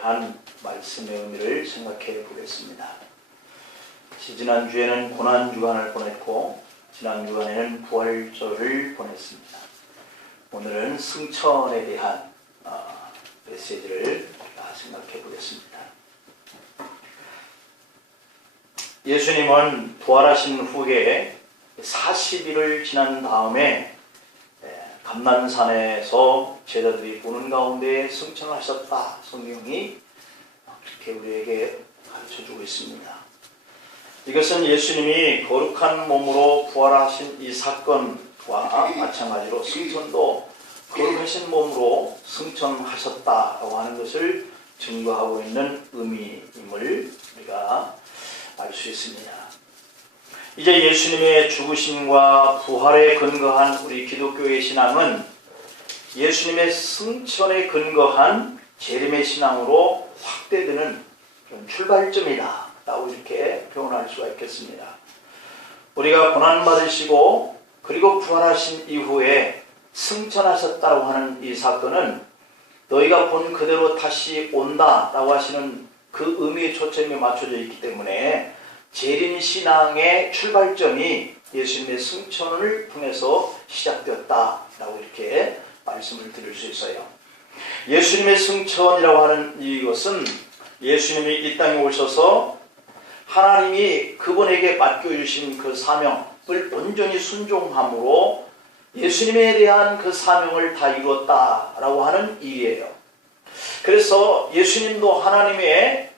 대한 말씀의 의미를 생각해 보겠습니다. 지난주에는 고난주간을 보냈고 지난주간에는 부활절을 보냈습니다. 오늘은 승천에 대한 메시지를 생각해 보겠습니다. 예수님은 부활하신 후에 40일을 지난 다음에 감난산에서 제자들이 보는 가운데 승천하셨다. 성경이 그렇게 우리에게 가르쳐주고 있습니다. 이것은 예수님이 거룩한 몸으로 부활하신 이 사건과 마찬가지로 승천도 거룩하신 몸으로 승천하셨다라고 하는 것을 증거하고 있는 의미임을 우리가 알 수 있습니다. 이제 예수님의 죽으심과 부활에 근거한 우리 기독교의 신앙은 예수님의 승천에 근거한 재림의 신앙으로 확대되는 그런 출발점이다 라고 이렇게 표현할 수가 있겠습니다. 우리가 고난받으시고 그리고 부활하신 이후에 승천하셨다고 하는 이 사건은 너희가 본 그대로 다시 온다 라고 하시는 그 의미의 초점이 맞춰져 있기 때문에 재림신앙의 출발점이 예수님의 승천을 통해서 시작되었다라고 이렇게 말씀을 드릴 수 있어요. 예수님의 승천이라고 하는 이것은 예수님이 이 땅에 오셔서 하나님이 그분에게 맡겨주신 그 사명을 온전히 순종함으로 예수님에 대한 그 사명을 다 이루었다라고 하는 일이에요. 그래서 예수님도 하나님의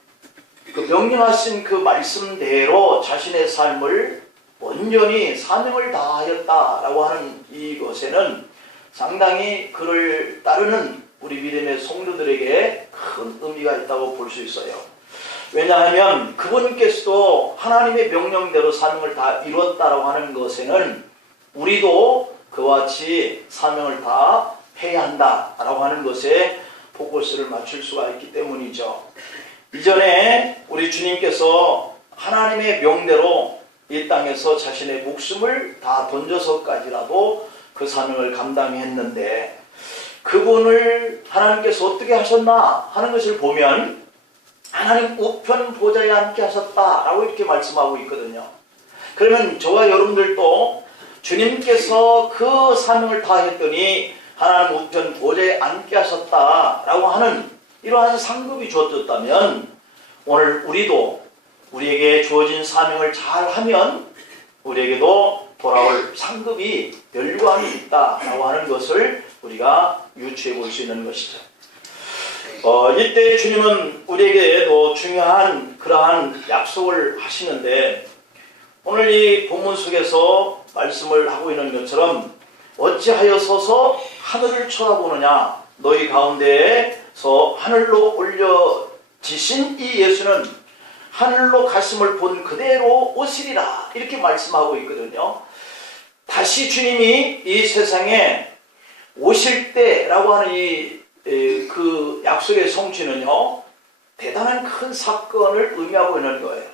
그 명령하신 그 말씀대로 자신의 삶을 온전히 사명을 다하였다라고 하는 이것에는 상당히 그를 따르는 우리 믿음의 성도들에게 큰 의미가 있다고 볼 수 있어요. 왜냐하면 그분께서도 하나님의 명령대로 사명을 다 이루었다라고 하는 것에는 우리도 그와 같이 사명을 다 해야 한다라고 하는 것에 포커스를 맞출 수가 있기 때문이죠. 이전에 우리 주님께서 하나님의 명대로 이 땅에서 자신의 목숨을 다 던져서까지라도 그 사명을 감당했는데 그분을 하나님께서 어떻게 하셨나 하는 것을 보면 하나님 우편 보좌에 앉게 하셨다라고 이렇게 말씀하고 있거든요. 그러면 저와 여러분들도 주님께서 그 사명을 다 했더니 하나님 우편 보좌에 앉게 하셨다라고 하는 이러한 상급이 주어졌다면 오늘 우리도 우리에게 주어진 사명을 잘하면 우리에게도 돌아올 상급이 멸관이 있다라고 하는 것을 우리가 유추해 볼 수 있는 것이죠. 이때 주님은 우리에게도 중요한 그러한 약속을 하시는데 오늘 이 본문 속에서 말씀을 하고 있는 것처럼 어찌하여 서서 하늘을 쳐다보느냐 너희 가운데에서 하늘로 올려지신 이 예수는 하늘로 가심을 본 그대로 오시리라 이렇게 말씀하고 있거든요. 다시 주님이 이 세상에 오실 때라고 하는 그 약속의 성취는요 대단한 큰 사건을 의미하고 있는 거예요.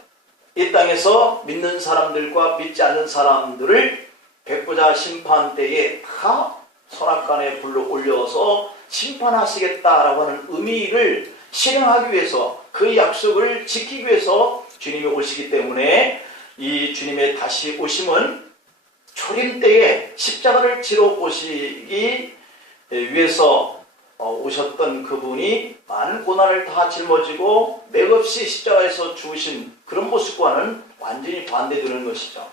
이 땅에서 믿는 사람들과 믿지 않는 사람들을 백보자 심판 때에 다 선악간에 불러 올려서 심판하시겠다라고 하는 의미를 실행하기 위해서 그 약속을 지키기 위해서 주님이 오시기 때문에 이 주님의 다시 오심은 초림 때에 십자가를 지러 오시기 위해서 오셨던 그분이 많은 고난을 다 짊어지고 맥없이 십자가에서 죽으신 그런 모습과는 완전히 반대되는 것이죠.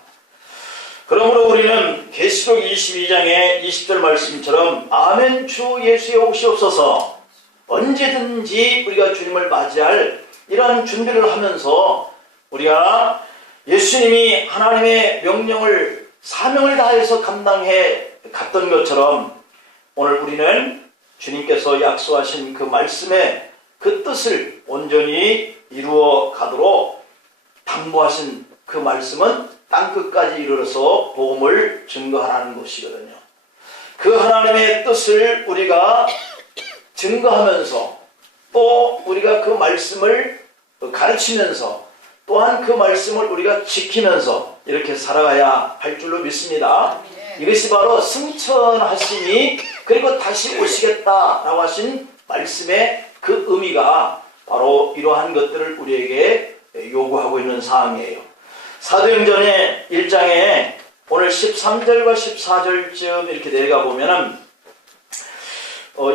그러므로 우리는 계시록 22장의 20절 말씀처럼 아멘 주 예수의 오시옵소서 언제든지 우리가 주님을 맞이할 이러한 준비를 하면서 우리가 예수님이 하나님의 명령을 사명을 다해서 감당해 갔던 것처럼 오늘 우리는 주님께서 약속하신 그 말씀의 그 뜻을 온전히 이루어 가도록 당부하신 그 말씀은 땅끝까지 이르러서 복음을 증거하라는 것이거든요. 그 하나님의 뜻을 우리가 증거하면서 또 우리가 그 말씀을 가르치면서 또한 그 말씀을 우리가 지키면서 이렇게 살아가야 할 줄로 믿습니다. 이것이 바로 승천하심이 그리고 다시 오시겠다라고 하신 말씀의 그 의미가 바로 이러한 것들을 우리에게 요구하고 있는 사항이에요. 사도행전의 1장에 오늘 13절과 14절쯤 이렇게 내려가 보면은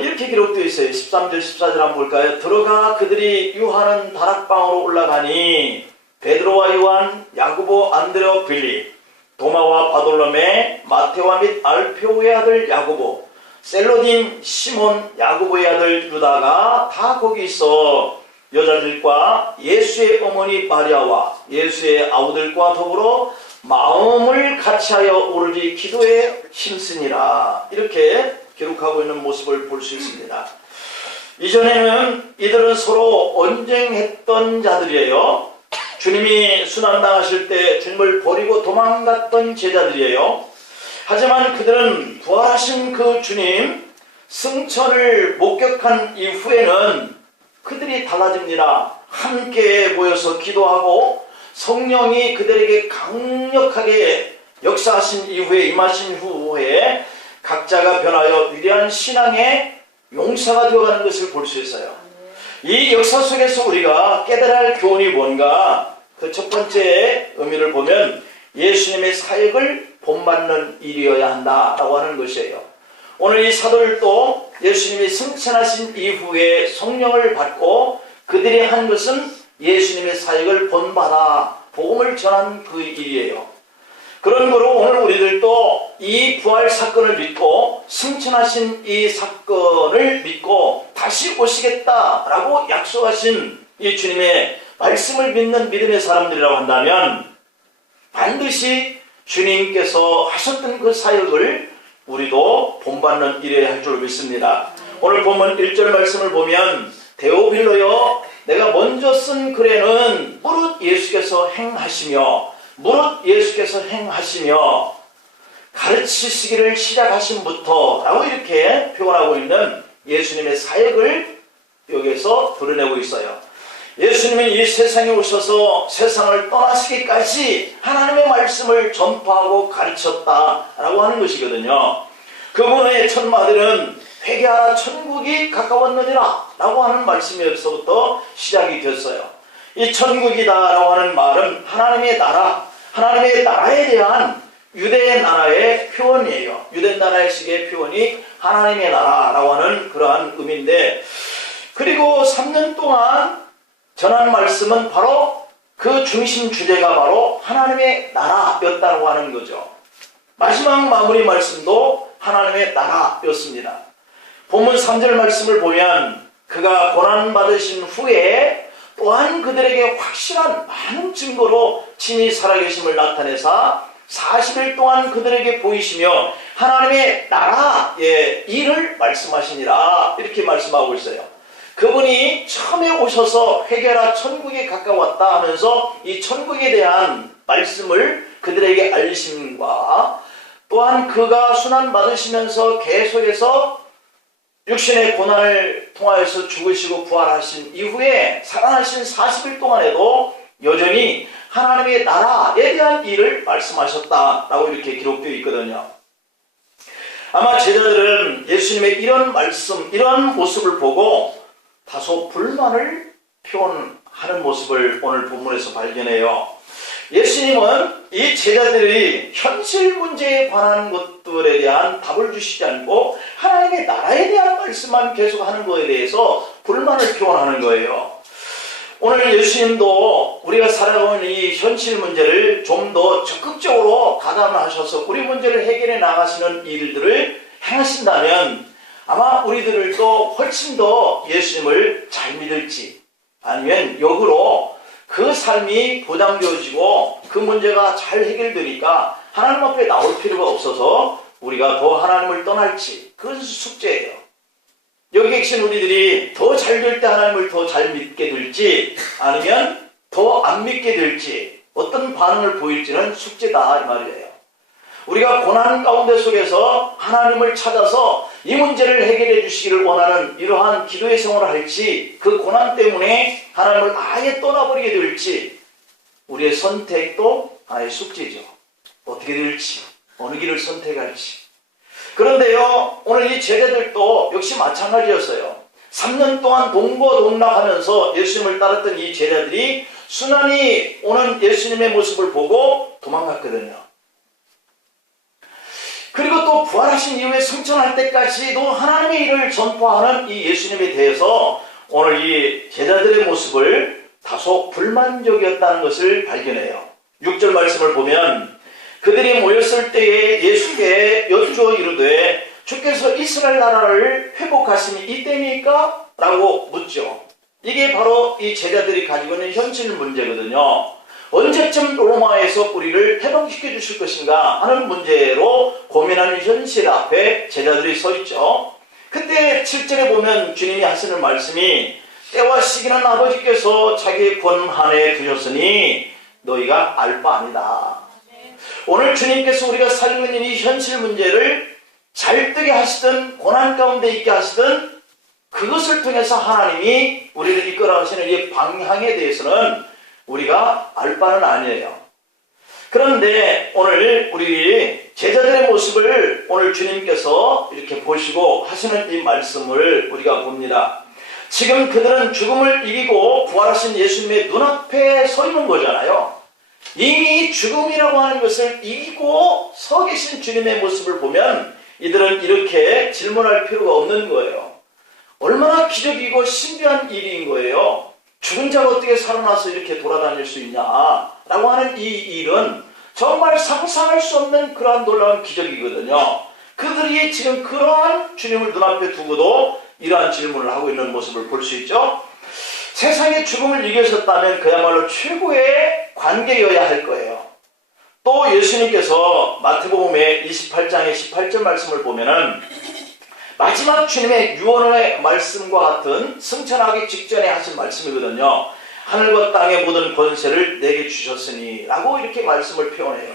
이렇게 기록되어 있어요. 13절 14절 한번 볼까요? 들어가 그들이 유하는 다락방으로 올라가니 베드로와 요한, 야고보, 안드레와 빌립, 도마와 바돌로메, 마테와 및 알페오의 아들 야고보, 셀로딘, 시몬, 야고보의 아들 유다가 다 거기 있어 여자들과 예수의 어머니 마리아와 예수의 아우들과 더불어 마음을 같이하여 오로지 기도에 힘쓰니라. 이렇게 기록하고 있는 모습을 볼 수 있습니다. 이전에는 이들은 서로 언쟁했던 자들이에요. 주님이 순환당하실 때 주님을 버리고 도망갔던 제자들이에요. 하지만 그들은 부활하신 그 주님 승천을 목격한 이후에는 그들이 달라집니다. 함께 모여서 기도하고 성령이 그들에게 강력하게 역사하신 이후에 임하신 후에 각자가 변하여 위대한 신앙의 용사가 되어가는 것을 볼 수 있어요. 이 역사 속에서 우리가 깨달아야 할 교훈이 뭔가, 그 첫 번째 의미를 보면 예수님의 사역을 본받는 일이어야 한다라고 하는 것이에요. 오늘 이 사도들도 예수님이 승천하신 이후에 성령을 받고 그들이 한 것은 예수님의 사역을 본받아 복음을 전한 그 일이에요. 그런 거로 오늘 우리들도 이 부활 사건을 믿고 승천하신 이 사건을 믿고 다시 오시겠다라고 약속하신 이 주님의 말씀을 믿는 믿음의 사람들이라고 한다면 반드시 주님께서 하셨던 그 사역을 우리도 본받는 일해야 할 줄 믿습니다. 오늘 본문 1절 말씀을 보면 데오빌로여 내가 먼저 쓴 글에는 무릇 예수께서 행하시며 무릇 예수께서 행하시며 가르치시기를 시작하신부터 라고 이렇게 표현하고 있는 예수님의 사역을 여기에서 드러내고 있어요. 예수님은 이 세상에 오셔서 세상을 떠나시기까지 하나님의 말씀을 전파하고 가르쳤다라고 하는 것이거든요. 그분의 첫 마디는 회개하라 천국이 가까웠느니라 라고 하는 말씀에서부터 시작이 됐어요. 이 천국이다라고 하는 말은 하나님의 나라, 하나님의 나라에 대한 유대 나라의 표현이에요. 유대 나라의식의 표현이 하나님의 나라라고 하는 그러한 의미인데, 그리고 3년 동안 전한 말씀은 바로 그 중심 주제가 바로 하나님의 나라였다고 하는 거죠. 마지막 마무리 말씀도 하나님의 나라였습니다. 본문 3절 말씀을 보면 그가 고난받으신 후에 또한 그들에게 확실한 많은 증거로 친히 살아계심을 나타내사 40일 동안 그들에게 보이시며 하나님의 나라의 일을 말씀하시니라 이렇게 말씀하고 있어요. 그분이 처음에 오셔서 회개하라 천국에 가까웠다 하면서 이 천국에 대한 말씀을 그들에게 알리심과 또한 그가 순환받으시면서 계속해서 육신의 고난을 통하여서 죽으시고 부활하신 이후에 살아나신 40일 동안에도 여전히 하나님의 나라에 대한 일을 말씀하셨다라고 이렇게 기록되어 있거든요. 아마 제자들은 예수님의 이런 말씀, 이런 모습을 보고 다소 불만을 표현하는 모습을 오늘 본문에서 발견해요. 예수님은 이 제자들이 현실 문제에 관한 것들에 대한 답을 주시지 않고 하나님의 나라에 대한 말씀만 계속하는 것에 대해서 불만을 표현하는 거예요. 오늘 예수님도 우리가 살아가고 있는 이 현실 문제를 좀 더 적극적으로 가담하셔서 우리 문제를 해결해 나가시는 일들을 행하신다면 아마 우리들도 훨씬 더 예수님을 잘 믿을지, 아니면 역으로 그 삶이 보장되어지고 그 문제가 잘 해결되니까 하나님 앞에 나올 필요가 없어서 우리가 더 하나님을 떠날지, 그것은 숙제예요. 여기 계신 우리들이 더 잘 될 때 하나님을 더 잘 믿게 될지 아니면 더 안 믿게 될지 어떤 반응을 보일지는 숙제다 이 말이에요. 우리가 고난 가운데 속에서 하나님을 찾아서 이 문제를 해결해 주시기를 원하는 이러한 기도의 생활을 할지, 그 고난 때문에 하나님을 아예 떠나버리게 될지, 우리의 선택도 하나의 숙제죠. 어떻게 될지, 어느 길을 선택할지. 그런데요, 오늘 이 제자들도 역시 마찬가지였어요. 3년 동안 동고동락하면서 예수님을 따랐던 이 제자들이 순환이 오는 예수님의 모습을 보고 도망갔거든요. 그리고 또 부활하신 이후에 승천할 때까지도 하나님의 일을 전파하는 이 예수님에 대해서 오늘 이 제자들의 모습을 다소 불만족이었다는 것을 발견해요. 6절 말씀을 보면 그들이 모였을 때에 예수께 여쭈어 이르되 주께서 이스라엘 나라를 회복하심이 이때입니까? 라고 묻죠. 이게 바로 이 제자들이 가지고 있는 현실 문제거든요. 언제쯤 로마에서 우리를 해방시켜 주실 것인가 하는 문제로 고민하는 현실 앞에 제자들이 서 있죠. 그때 7절에 보면 주님이 하시는 말씀이 때와 시기는 아버지께서 자기의 권한에 두셨으니 너희가 알 바 아니다. 오늘 주님께서 우리가 살고 있는 이 현실 문제를 잘 뜨게 하시든 고난 가운데 있게 하시든 그것을 통해서 하나님이 우리를 이끌어 가시는 이 방향에 대해서는 우리가 알 바는 아니에요. 그런데 오늘 우리 제자들의 모습을 오늘 주님께서 이렇게 보시고 하시는 이 말씀을 우리가 봅니다. 지금 그들은 죽음을 이기고 부활하신 예수님의 눈앞에 서 있는 거잖아요. 이미 죽음이라고 하는 것을 이기고 서 계신 주님의 모습을 보면 이들은 이렇게 질문할 필요가 없는 거예요. 얼마나 기적이고 신비한 일인 거예요. 죽은 자가 어떻게 살아나서 이렇게 돌아다닐 수 있냐 라고 하는 이 일은 정말 상상할 수 없는 그러한 놀라운 기적이거든요. 그들이 지금 그러한 주님을 눈앞에 두고도 이러한 질문을 하고 있는 모습을 볼 수 있죠. 세상의 죽음을 이기셨다면 그야말로 최고의 관계여야 할 거예요. 또 예수님께서 마태복음의 28장의 18절 말씀을 보면은 마지막 주님의 유언의 말씀과 같은 승천하기 직전에 하신 말씀이거든요. 하늘과 땅의 모든 권세를 내게 주셨으니 라고 이렇게 말씀을 표현해요.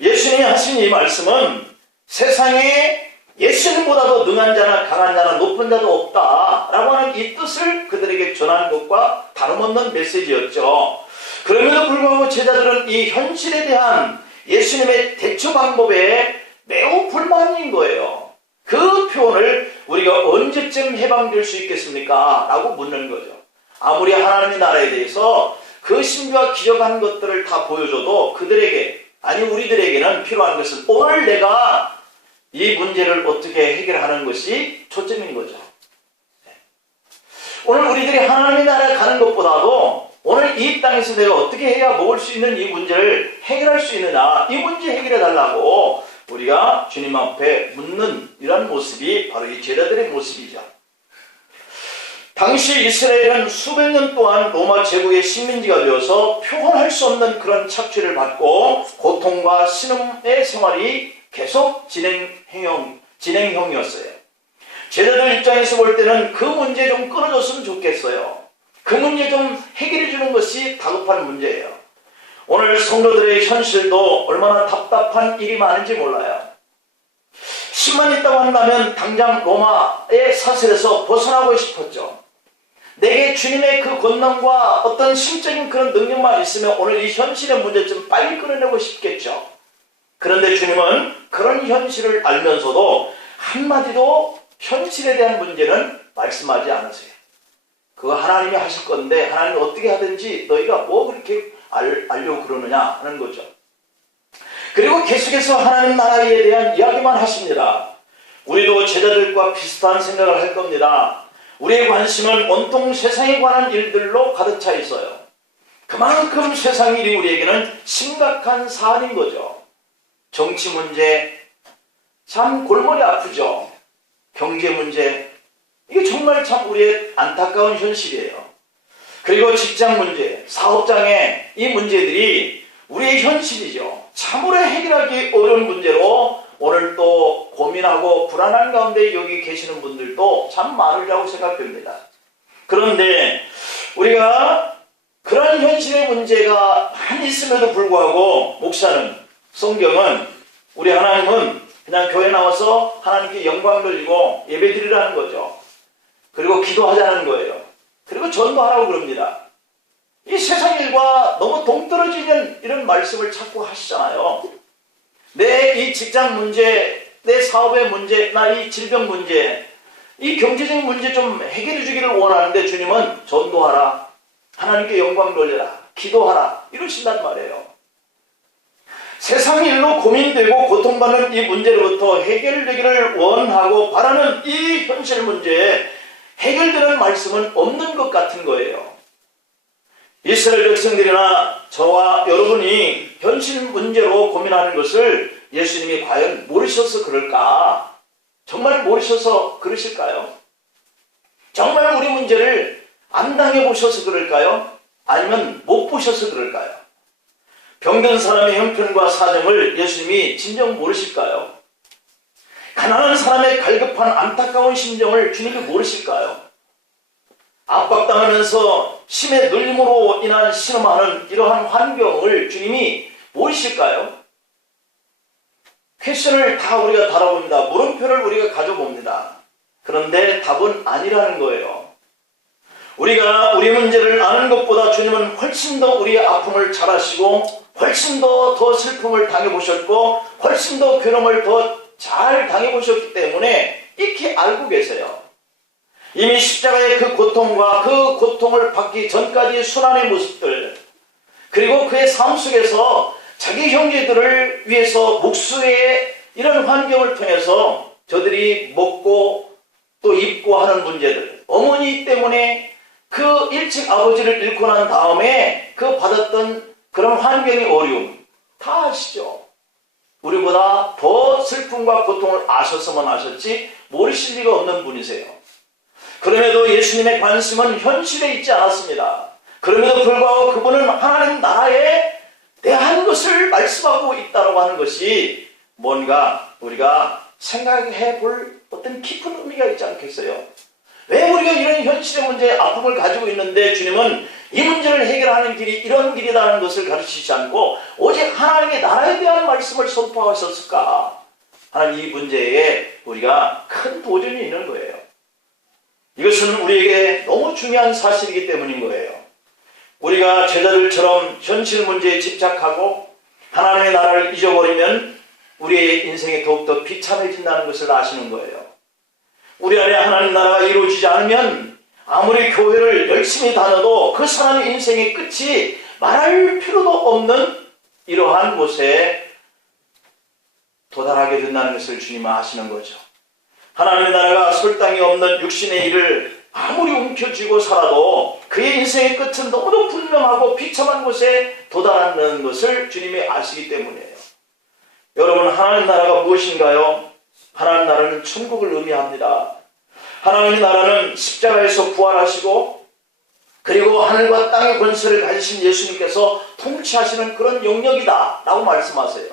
예수님이 하신 이 말씀은 세상에 예수님보다도 능한 자나 강한 자나 높은 자도 없다 라고 하는 이 뜻을 그들에게 전한 것과 다름없는 메시지였죠. 그럼에도 불구하고 제자들은 이 현실에 대한 예수님의 대처 방법에 매우 불만인 거예요. 그 표현을 우리가 언제쯤 해방될 수 있겠습니까? 라고 묻는 거죠. 아무리 하나님의 나라에 대해서 그 신비와 기적한 것들을 다 보여줘도 그들에게, 아니 우리들에게는 필요한 것은 오늘 내가 이 문제를 어떻게 해결하는 것이 초점인 거죠. 오늘 우리들이 하나님의 나라에 가는 것보다도 오늘 이 땅에서 내가 어떻게 해야 먹을 수 있는 이 문제를 해결할 수 있느냐, 이 문제 해결해 달라고 우리가 주님 앞에 묻는 이런 모습이 바로 이 제자들의 모습이죠. 당시 이스라엘은 수백 년 동안 로마 제국의 식민지가 되어서 표현할 수 없는 그런 착취를 받고 고통과 신음의 생활이 계속 진행형이었어요. 제자들 입장에서 볼 때는 그 문제 좀 끊어줬으면 좋겠어요. 그 문제 좀 해결해 주는 것이 다급한 문제예요. 오늘 성도들의 현실도 얼마나 답답한 일이 많은지 몰라요. 힘만 있다고 한다면 당장 로마의 사슬에서 벗어나고 싶었죠. 내게 주님의 그 권능과 어떤 심적인 그런 능력만 있으면 오늘 이 현실의 문제 좀 빨리 끊어내고 싶겠죠. 그런데 주님은 그런 현실을 알면서도 한마디도 현실에 대한 문제는 말씀하지 않으세요. 그거 하나님이 하실 건데 하나님이 어떻게 하든지 너희가 뭐 그렇게 알려고 그러느냐 하는 거죠. 그리고 계속해서 하나님 나라에 대한 이야기만 하십니다. 우리도 제자들과 비슷한 생각을 할 겁니다. 우리의 관심은 온통 세상에 관한 일들로 가득 차 있어요. 그만큼 세상 일이 우리에게는 심각한 사안인 거죠. 정치 문제, 참 골머리 아프죠. 경제 문제, 이게 정말 참 우리의 안타까운 현실이에요. 그리고 직장 문제, 사업장의 이 문제들이 우리의 현실이죠. 참으로 해결하기 어려운 문제로 오늘 또 고민하고 불안한 가운데 여기 계시는 분들도 참 많으리라고 생각됩니다. 그런데 우리가 그런 현실의 문제가 많이 있음에도 불구하고 목사는, 성경은, 우리 하나님은 그냥 교회 나와서 하나님께 영광 돌리고 예배 드리라는 거죠. 그리고 기도하자는 거예요. 그리고 전도하라고 그럽니다. 이 세상 일과 너무 동떨어지는 이런 말씀을 자꾸 하시잖아요. 내 이 직장 문제, 내 사업의 문제, 나 이 질병 문제, 이 경제적인 문제 좀 해결해 주기를 원하는데 주님은 전도하라, 하나님께 영광 돌려라, 기도하라 이러신단 말이에요. 세상 일로 고민되고 고통받는 이 문제로부터 해결되기를 원하고 바라는 이 현실 문제에 해결되는 말씀은 없는 것 같은 거예요. 이스라엘 백성들이나 저와 여러분이 현실 문제로 고민하는 것을 예수님이 과연 모르셔서 그럴까? 정말 모르셔서 그러실까요? 정말 우리 문제를 안 당해보셔서 그럴까요? 아니면 못 보셔서 그럴까요? 병든 사람의 형편과 사정을 예수님이 진정 모르실까요? 가난한 사람의 갈급한 안타까운 심정을 주님이 모르실까요? 압박당하면서 심의 눌림으로 인한 신음하는 이러한 환경을 주님이 모르실까요? 퀘션을 다 우리가 달아봅니다. 물음표를 우리가 가져봅니다. 그런데 답은 아니라는 거예요. 우리가 우리 문제를 아는 것보다 주님은 훨씬 더 우리의 아픔을 잘 아시고 훨씬 더 슬픔을 당해보셨고 훨씬 더 괴로움을 더 잘 당해보셨기 때문에 익히 알고 계세요. 이미 십자가의 그 고통과 그 고통을 받기 전까지의 순환의 모습들, 그리고 그의 삶 속에서 자기 형제들을 위해서 목수의 이런 환경을 통해서 저들이 먹고 또 입고 하는 문제들, 어머니 때문에 그 일찍 아버지를 잃고 난 다음에 그 받았던 그런 환경의 어려움 다 아시죠? 우리보다 더 슬픔과 고통을 아셨으면 아셨지 모르실 리가 없는 분이세요. 그럼에도 예수님의 관심은 현실에 있지 않았습니다. 그럼에도 불구하고 그분은 하나님 나라에 대한 것을 말씀하고 있다고 하는 것이 뭔가 우리가 생각해 볼 어떤 깊은 의미가 있지 않겠어요? 왜 우리가 이런 현실의 문제에 아픔을 가지고 있는데 주님은 이 문제를 해결하는 길이 이런 길이라는 것을 가르치지 않고 오직 하나님의 나라에 대한 말씀을 선포하셨을까? 하는 이 문제에 우리가 큰 도전이 있는 거예요. 이것은 우리에게 너무 중요한 사실이기 때문인 거예요. 우리가 제자들처럼 현실 문제에 집착하고 하나님의 나라를 잊어버리면 우리의 인생이 더욱더 비참해진다는 것을 아시는 거예요. 우리 안에 하나님 나라가 이루어지지 않으면 아무리 교회를 열심히 다녀도 그 사람의 인생의 끝이 말할 필요도 없는 이러한 곳에 도달하게 된다는 것을 주님은 아시는 거죠. 하나님의 나라가 설당이 없는 육신의 일을 아무리 움켜쥐고 살아도 그의 인생의 끝은 너무도 분명하고 비참한 곳에 도달하는 것을 주님이 아시기 때문이에요. 여러분, 하나님 나라가 무엇인가요? 하나님 나라는 천국을 의미합니다. 하나님의 나라는 십자가에서 부활하시고 그리고 하늘과 땅의 권세를 가지신 예수님께서 통치하시는 그런 영역이다 라고 말씀하세요.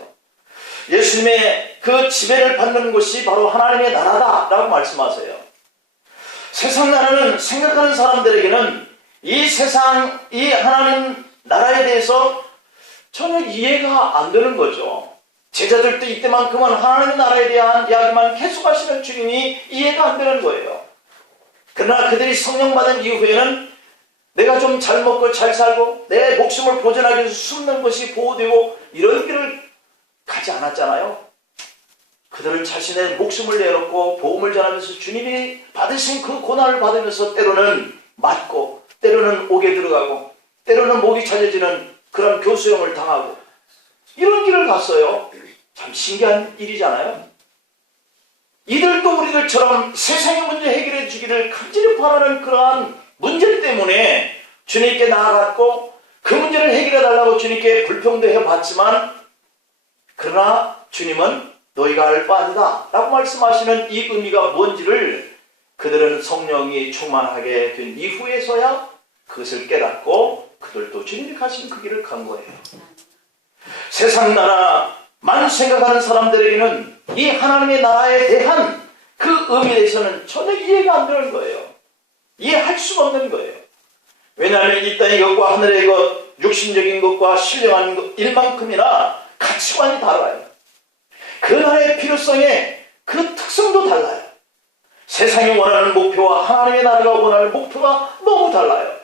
예수님의 그 지배를 받는 곳이 바로 하나님의 나라다 라고 말씀하세요. 세상 나라는 생각하는 사람들에게는 이 세상, 이 하나님 나라에 대해서 전혀 이해가 안 되는 거죠. 제자들도 이때만큼은 하나님 나라에 대한 이야기만 계속하시는 주님이 이해가 안 되는 거예요. 그러나 그들이 성령 받은 이후에는 내가 좀 잘 먹고 잘 살고 내 목숨을 보존하기 위해서 숨는 것이 보호되고 이런 길을 가지 않았잖아요. 그들은 자신의 목숨을 내놓고 복음을 전하면서 주님이 받으신 그 고난을 받으면서 때로는 맞고 때로는 옥에 들어가고 때로는 목이 잘려지는 그런 교수형을 당하고 이런 길을 갔어요. 참 신기한 일이잖아요. 이들도 우리들처럼 세상의 문제 해결해 주기를 간절히 바라는 그러한 문제 때문에 주님께 나아갔고 그 문제를 해결해 달라고 주님께 불평도 해봤지만 그러나 주님은 너희가 알 바 아니다 라고 말씀하시는 이 의미가 뭔지를 그들은 성령이 충만하게 된 이후에서야 그것을 깨닫고 그들도 주님이 가신 그 길을 간 거예요. 세상 나라만 생각하는 사람들에게는 이 하나님의 나라에 대한 그 의미에 대해서는 전혀 이해가 안 되는 거예요. 이해할 수가 없는 거예요. 왜냐하면 이 땅의 것과 하늘의 것, 육신적인 것과 신령한 것, 일만큼이나 가치관이 달라요. 그 나라의 필요성에 그 특성도 달라요. 세상이 원하는 목표와 하나님의 나라가 원하는 목표가 너무 달라요.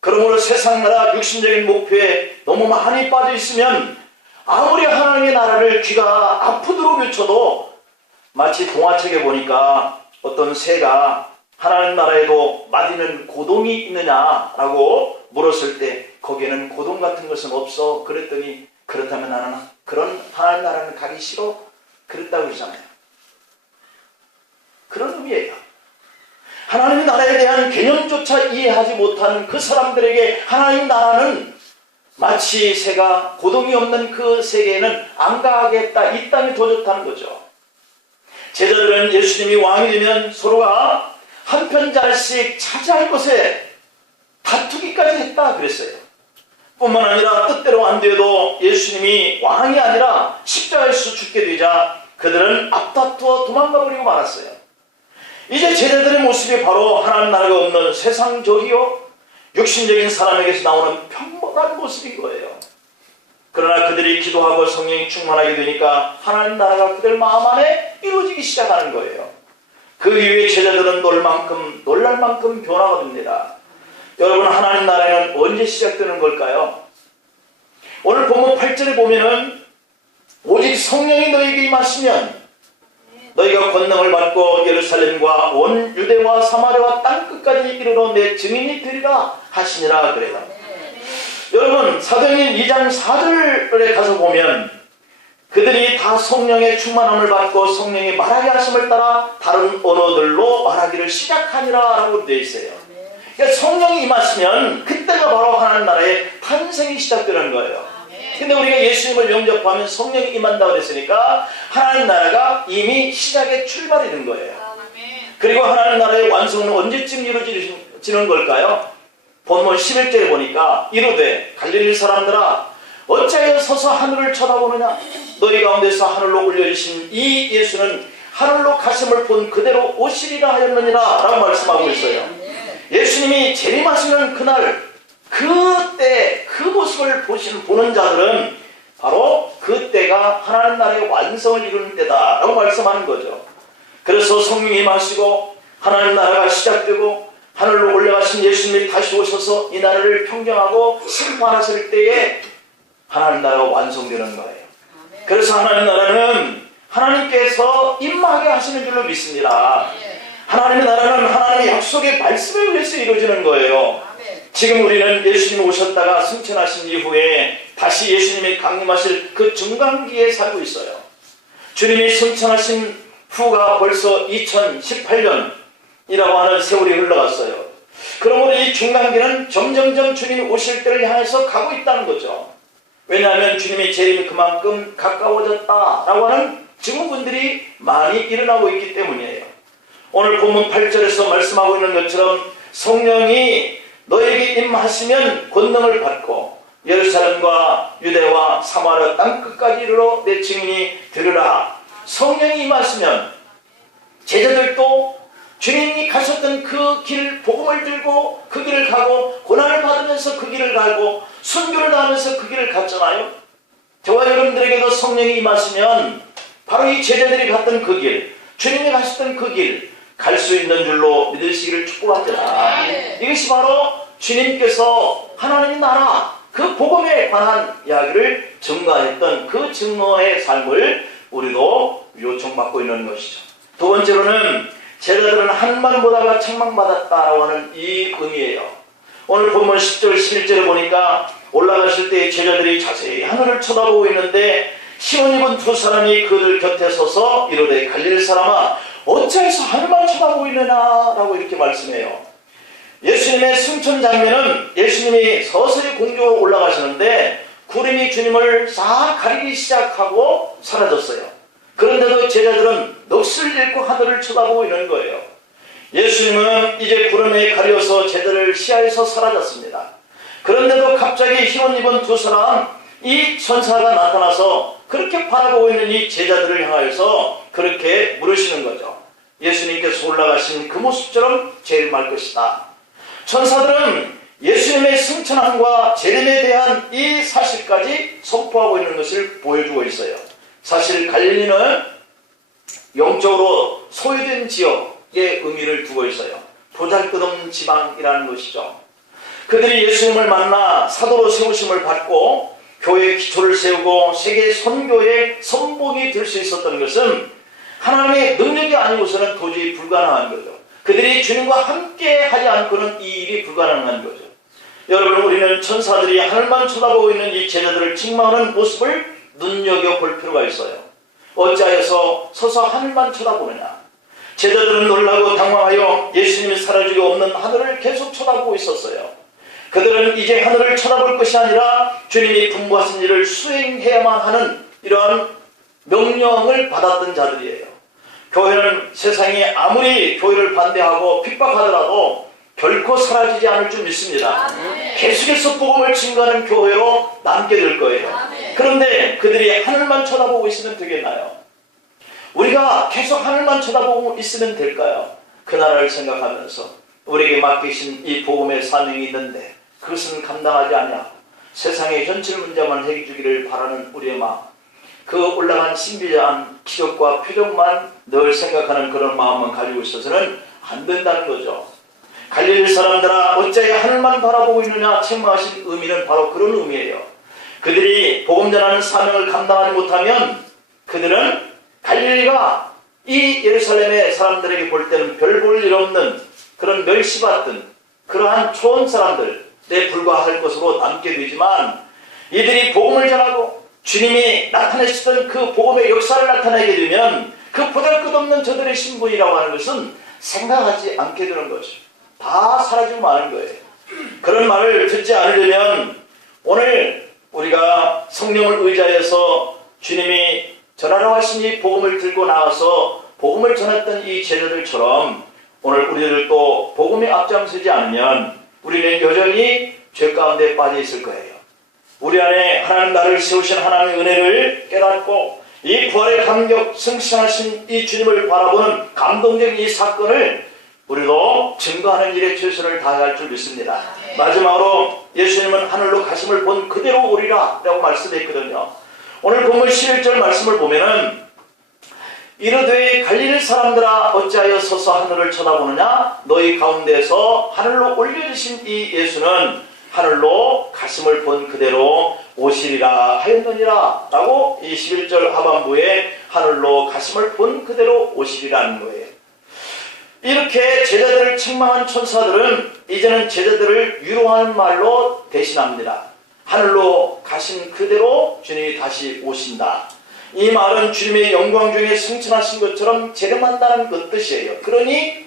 그러므로 세상 나라 육신적인 목표에 너무 많이 빠져 있으면 아무리 하나님의 나라를 귀가 아프도록 외쳐도 마치 동화책에 보니까 어떤 새가 하나님 나라에도 맛있는 고동이 있느냐라고 물었을 때 거기에는 고동 같은 것은 없어. 그랬더니 그렇다면 나는 그런 하나님 나라는 가기 싫어. 그랬다고 그러잖아요. 그런 의미예요. 하나님의 나라에 대한 개념조차 이해하지 못하는 그 사람들에게 하나님 나라는 마치 새가 고동이 없는 그 세계에는 안 가겠다. 이 땅이 더 좋다는 거죠. 제자들은 예수님이 왕이 되면 서로가 한 편 자리씩 차지할 것에 다투기까지 했다 그랬어요. 뿐만 아니라 뜻대로 안 돼도 예수님이 왕이 아니라 십자가에서 죽게 되자 그들은 앞다투어 도망가 버리고 말았어요. 이제 제자들의 모습이 바로 하나님 나라가 없는 세상적이요 육신적인 사람에게서 나오는 평범한 모습인 거예요. 그러나 그들이 기도하고 성령이 충만하게 되니까 하나님 나라가 그들 마음 안에 이루어지기 시작하는 거예요. 그 이후에 제자들은 놀랄 만큼 변화가 됩니다. 여러분, 하나님 나라는 언제 시작되는 걸까요? 오늘 본문 8절에 보면은 오직 성령이 너희에게 임하시면 너희가 권능을 받고 예루살렘과 온 유대와 사마리아와 땅끝까지 이르러 내 증인이 되리라 하시니라 그래요. 여러분, 사도행전 2장 4절에 가서 보면 그들이 다 성령의 충만함을 받고 성령이 말하게 하심을 따라 다른 언어들로 말하기를 시작하니라 라고 되어 있어요. 그러니까 성령이 임하시면 그때가 바로 하나님 나라의 탄생이 시작되는 거예요. 근데 우리가 예수님을 영접하면 성령이 임한다고 그랬으니까 하나님 나라가 이미 시작의 출발이 된 거예요. 그리고 하나님 나라의 완성은 언제쯤 이루어지는 걸까요? 본문 11절에 보니까 이르되 갈릴리 사람들아 어찌하여 서서 하늘을 쳐다보느냐. 너희 가운데서 하늘로 올려주신 이 예수는 하늘로 가심을 본 그대로 오시리라 하였느니라 라고 말씀하고 있어요. 예수님이 재림하시는 그날 그때 그 모습을 보는 자들은 바로 그때가 하나님 나라의 완성을 이루는 때다 라고 말씀하는 거죠. 그래서 성령이 임하시고 하나님 나라가 시작되고 하늘로 올라가신 예수님이 다시 오셔서 이 나라를 평정하고 심판하실 때에 하나님 나라가 완성되는 거예요. 그래서 하나님 나라는 하나님께서 임하게 하시는 줄로 믿습니다. 하나님의 나라는 하나님의 약속의 말씀에 의해서 이루어지는 거예요. 지금 우리는 예수님이 오셨다가 승천하신 이후에 다시 예수님이 강림하실 그 중간기에 살고 있어요. 주님이 승천하신 후가 벌써 2018년이라고 하는 세월이 흘러갔어요. 그러므로 이 중간기는 점점점 주님이 오실 때를 향해서 가고 있다는 거죠. 왜냐하면 주님의 재림이 그만큼 가까워졌다라고 하는 증후군들이 많이 일어나고 있기 때문이에요. 오늘 본문 8절에서 말씀하고 있는 것처럼 성령이 너에게 임하시면 권능을 받고 예루살렘과 유대와 사마리아 땅끝까지 이르러 내 증인이 되리라. 성령이 임하시면 제자들도 주님이 가셨던 그 길, 복음을 들고 그 길을 가고 고난을 받으면서 그 길을 가고 순교를 당하면서 그 길을 갔잖아요. 저와 여러분들에게도 성령이 임하시면 바로 이 제자들이 갔던 그 길, 주님이 가셨던 그 길 갈 수 있는 줄로 믿으시기를 축복합니다. 이것이 바로 주님께서 하나님의 나라 그 복음에 관한 이야기를 증거했던 그 증거의 삶을 우리도 요청받고 있는 것이죠. 두 번째로는 제자들은 한만 보다가 책망받았다라고 하는 이 의미예요. 오늘 본문 10절 11절에 보니까 올라가실 때 제자들이 자세히 하늘을 쳐다보고 있는데 시몬 입은 두 사람이 그들 곁에 서서 이르되 갈릴리 사람아 어찌해서 하늘만 쳐다보고 있느냐라고 이렇게 말씀해요. 예수님의 승천 장면은 예수님이 서서히 공중으로 올라가시는데 구름이 주님을 싹 가리기 시작하고 사라졌어요. 그런데도 제자들은 넋을 잃고 하늘을 쳐다보고 있는 거예요. 예수님은 이제 구름에 가려서 제자들 시야에서 사라졌습니다. 그런데도 갑자기 흰옷 입은 두 사람, 이 천사가 나타나서 그렇게 바라보고 있는 이 제자들을 향하여서 그렇게 물으시는 거죠. 예수님께서 올라가신 그 모습처럼 제일 말 것이다. 천사들은 예수님의 승천함과 재림에 대한 이 사실까지 선포하고 있는 것을 보여주고 있어요. 사실 갈릴리는 영적으로 소외된 지역의 의미를 두고 있어요. 보잘것없는 지방이라는 것이죠. 그들이 예수님을 만나 사도로 세우심을 받고 교회의 기초를 세우고 세계 선교의 선봉이 될 수 있었던 것은 하나님의 능력이 아니고서는 도저히 불가능한 거죠. 그들이 주님과 함께 하지 않고는 이 일이 불가능한 거죠. 여러분, 우리는 천사들이 하늘만 쳐다보고 있는 이 제자들을 책망하는 모습을 눈여겨볼 필요가 있어요. 어찌하여서 서서 하늘만 쳐다보느냐. 제자들은 놀라고 당황하여 예수님이 사라지고 없는 하늘을 계속 쳐다보고 있었어요. 그들은 이제 하늘을 쳐다볼 것이 아니라 주님이 분부하신 일을 수행해야만 하는 이러한 명령을 받았던 자들이에요. 교회는 세상이 아무리 교회를 반대하고 핍박하더라도 결코 사라지지 않을 줄 믿습니다. 계속해서 복음을 증거하는 교회로 남게 될 거예요. 그런데 그들이 하늘만 쳐다보고 있으면 되겠나요? 우리가 계속 하늘만 쳐다보고 있으면 될까요? 그 나라를 생각하면서 우리에게 맡기신 이 복음의 사명이 있는데 그것은 감당하지 않냐. 세상의 현실 문제만 해주기를 바라는 우리의 마음, 그 올라간 신비한 기적과 표적만 늘 생각하는 그런 마음만 가지고 있어서는 안 된다는 거죠. 갈릴리 사람들아 어찌하여 하늘만 바라보고 있느냐 책망하신 의미는 바로 그런 의미예요. 그들이 복음 전하는 사명을 감당하지 못하면 그들은 갈릴리가 이 예루살렘의 사람들에게 볼 때는 별 볼 일 없는 그런 멸시받던 그러한 초원 사람들에 불과할 것으로 남게 되지만, 이들이 복음을 전하고 주님이 나타내시던 그 복음의 역사를 나타내게 되면 그 보잘것없는 저들의 신분이라고 하는 것은 생각하지 않게 되는 것이죠. 다 사라지고 마는 거예요. 그런 말을 듣지 않으려면 오늘 우리가 성령을 의지하여서 주님이 전하라고 하신 이 복음을 들고 나와서 복음을 전했던 이 제자들처럼 오늘 우리들도 복음에 앞장서지 않으면 우리는 여전히 죄 가운데 빠져 있을 거예요. 우리 안에 하나님 나를 세우신 하나님의 은혜를 깨닫고 이 부활의 감격 승천하신 이 주님을 바라보는 감동적인 이 사건을 우리도 증거하는 일에 최선을 다해야 할 줄 믿습니다. 마지막으로 예수님은 하늘로 가심을 본 그대로 오리라 라고 말씀했거든요. 오늘 본문 11절 말씀을 보면은 이르되 갈릴리 사람들아 어찌하여 서서 하늘을 쳐다보느냐. 너희 가운데서 하늘로 올려주신 이 예수는 하늘로 가심을 본 그대로 오시리라 하였느니라 라고 이 11절 하반부에 하늘로 가심을 본 그대로 오시리라는 거예요. 이렇게 제자들을 책망한 천사들은 이제는 제자들을 위로하는 말로 대신합니다. 하늘로 가신 그대로 주님이 다시 오신다. 이 말은 주님의 영광 중에 승천하신 것처럼 재림한다는 그 뜻이에요. 그러니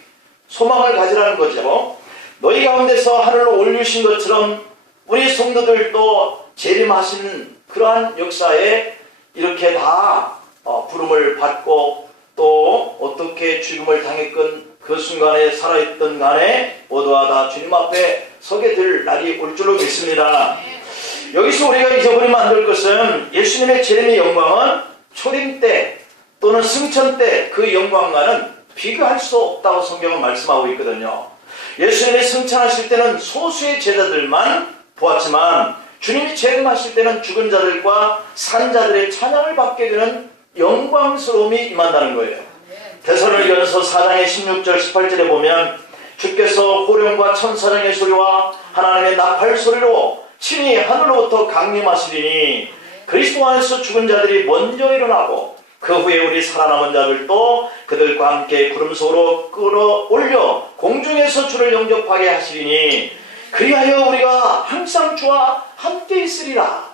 소망을 가지라는 거죠. 너희 가운데서 하늘로 올리신 것처럼 우리 성도들도 재림하시는 그러한 역사에 이렇게 다 부름을 받고 또 어떻게 죽음을 당했건 그 순간에 살아있던 간에 모두가 다 주님 앞에 서게 될 날이 올 줄로 믿습니다. 여기서 우리가 잊어버리면 안 될 것은 예수님의 재림의 영광은 초림 때 또는 승천 때 그 영광과는 비교할 수 없다고 성경은 말씀하고 있거든요. 예수님이 승천하실 때는 소수의 제자들만 보았지만 주님이 재림하실 때는 죽은 자들과 산 자들의 찬양을 받게 되는 영광스러움이 임한다는 거예요. 데살로니가전서 4장의 16절 18절에 보면 주께서 호령과 천사장의 소리와 하나님의 나팔 소리로 친히 하늘로부터 강림하시리니 그리스도 안에서 죽은 자들이 먼저 일어나고 그 후에 우리 살아남은 자들도 그들과 함께 구름 속으로 끌어올려 공중에서 주를 영접하게 하시리니 그리하여 우리가 항상 주와 함께 있으리라.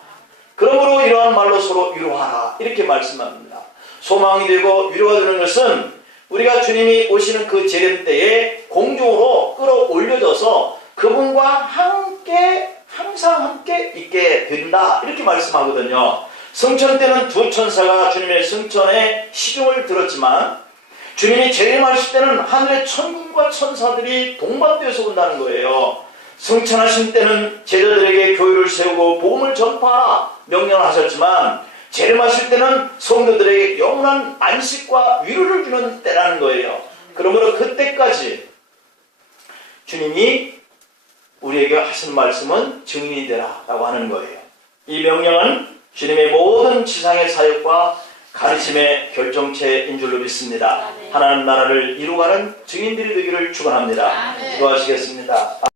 그러므로 이러한 말로 서로 위로하라 이렇게 말씀합니다. 소망이 되고 위로가 되는 것은 우리가 주님이 오시는 그 재림 때에 공중으로 끌어올려져서 그분과 함께 항상 함께 있게 된다 이렇게 말씀하거든요. 승천 때는 두 천사가 주님의 승천에 시중을 들었지만 주님이 재림하실 때는 하늘의 천군과 천사들이 동반되어서 온다는 거예요. 승천하신 때는 제자들에게 교회를 세우고 복음을 전파하라 명령을 하셨지만 재림하실 때는 성도들에게 영원한 안식과 위로를 주는 때라는 거예요. 그러므로 그때까지 주님이 우리에게 하신 말씀은 증인이 되라 라고 하는 거예요. 이 명령은 주님의 모든 지상의 사역과 가르침의 결정체인 줄로 믿습니다. 하나님 나라를 이루가는 증인들이 되기를 축원합니다. 기도하시겠습니다.